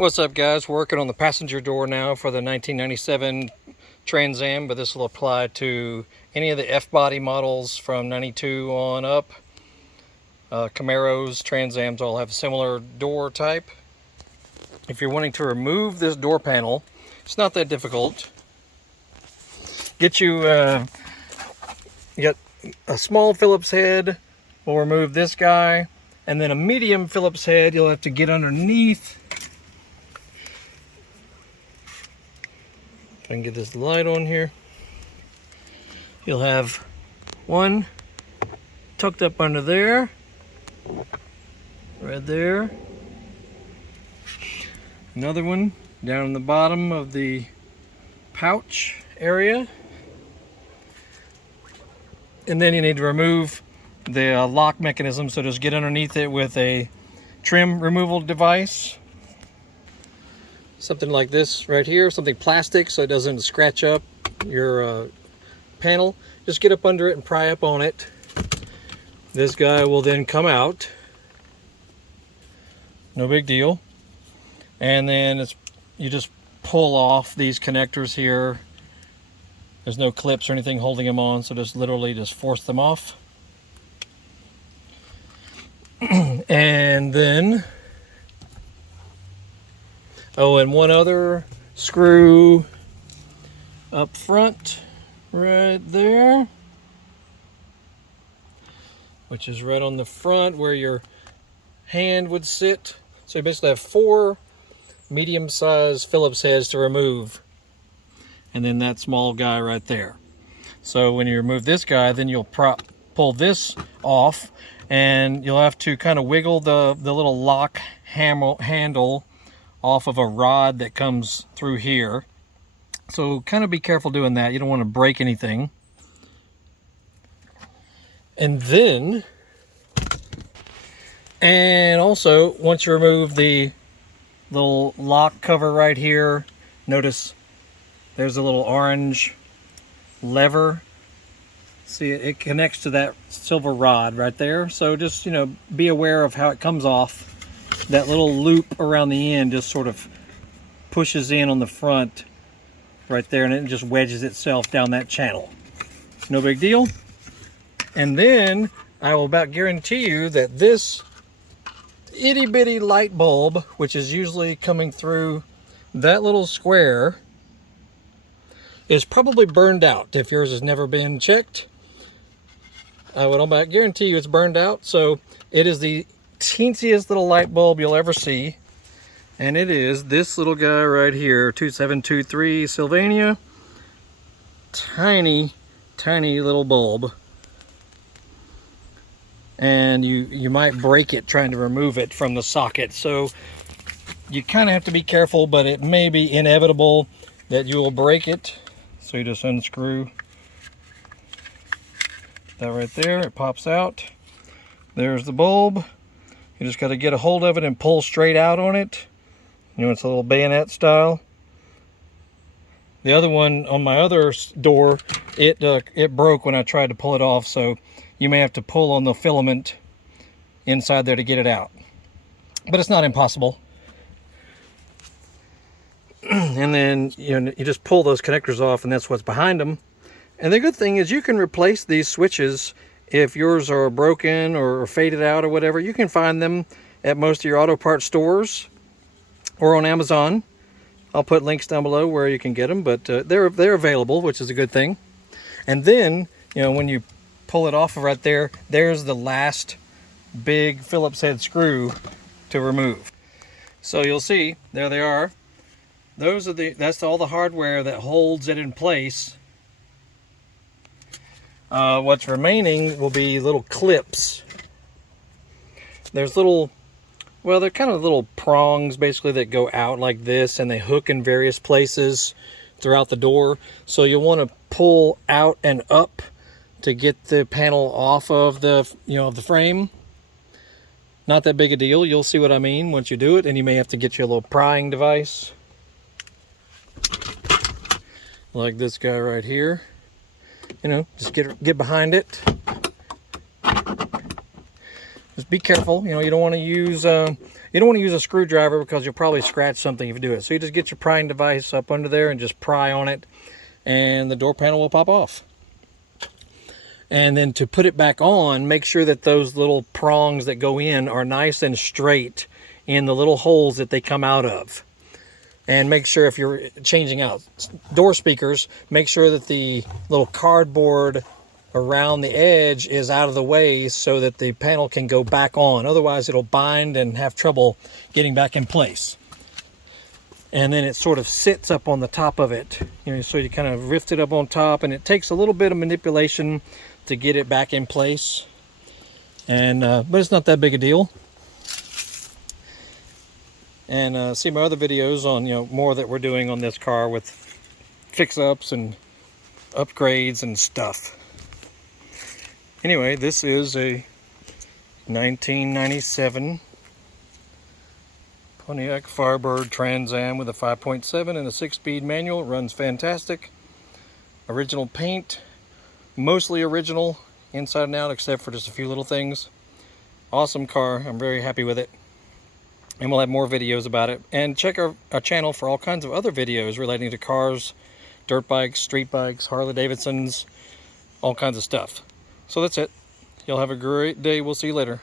What's up, guys? Working on the passenger door now for the 1997 Trans Am, but this will apply to any of the F-Body models from 92 on up. Camaros, Trans Ams all have a similar door type. If you're wanting to remove this door panel, it's not that difficult. You got a small Phillips head, we'll remove this guy, and then a medium Phillips head you'll have to get underneath. If I can get this light on here, you'll have one tucked up under there, right there. Another one down in the bottom of the pouch area. And then you need to remove the lock mechanism, so just get underneath it with a trim removal device. Something like this right here, something plastic so it doesn't scratch up your panel. Just get up under it and pry up on it. This guy will then come out. No big deal. And then you just pull off these connectors here. There's no clips or anything holding them on, so just literally just force them off. And then, oh, and one other screw up front right there, which is right on the front where your hand would sit. So you basically have 4 medium-sized Phillips heads to remove, and then that small guy right there. So when you remove this guy, then you'll pull this off, and you'll have to kind of wiggle the little lock handle off of a rod that comes through here. So kind of be careful doing that. You don't want to break anything. And then, and also, once you remove the little lock cover right here, notice there's a little orange lever. See, it connects to that silver rod right there. So just, be aware of how it comes off. That little loop around the end just sort of pushes in on the front right there, and it just wedges itself down that channel. No big deal. And then I will about guarantee you that this itty bitty light bulb, which is usually coming through that little square, is probably burned out. If yours has never been checked, I would about guarantee you it's burned out. So it is the teensiest little light bulb you'll ever see, and it is this little guy right here, 2723 Sylvania. Tiny little bulb, and you might break it trying to remove it from the socket. So you kind of have to be careful, but it may be inevitable that you will break it. So you just unscrew that right there, it pops out. There's the bulb. You just got to get a hold of it and pull straight out on it. It's a little bayonet style. The other one on my other door, it broke when I tried to pull it off, so you may have to pull on the filament inside there to get it out. But it's not impossible. And then you just pull those connectors off, and that's what's behind them. And the good thing is you can replace these switches. If yours are broken or faded out or whatever, you can find them at most of your auto parts stores or on Amazon. I'll put links down below where you can get them, but they're available, which is a good thing. And then, when you pull it off of right there, there's the last big Phillips head screw to remove. So you'll see, there they are. That's all the hardware that holds it in place. What's remaining will be little clips. There's they're kind of little prongs basically that go out like this, and they hook in various places throughout the door. So you'll want to pull out and up to get the panel off of the frame. Not that big a deal. You'll see what I mean once you do it, and you may have to get you a little prying device like this guy right here. Just get behind it. Just be careful. You know, you don't want to use a screwdriver because you'll probably scratch something if you do it. So you just get your prying device up under there and just pry on it, and the door panel will pop off. And then to put it back on, make sure that those little prongs that go in are nice and straight in the little holes that they come out of. And make sure if you're changing out door speakers, make sure that the little cardboard around the edge is out of the way so that the panel can go back on. Otherwise it'll bind and have trouble getting back in place. And then it sort of sits up on the top of it. You know, so you kind of rift it up on top, and it takes a little bit of manipulation to get it back in place. And but it's not that big a deal. And see my other videos on, you know, more that we're doing on this car with fix-ups and upgrades and stuff. Anyway, this is a 1997 Pontiac Firebird Trans-Am with a 5.7 and a 6-speed manual. It runs fantastic. Original paint, mostly original inside and out except for just a few little things. Awesome car. I'm very happy with it. And we'll have more videos about it. And check our channel for all kinds of other videos relating to cars, dirt bikes, street bikes, Harley Davidsons, all kinds of stuff. So that's it. Y'all have a great day. We'll see you later.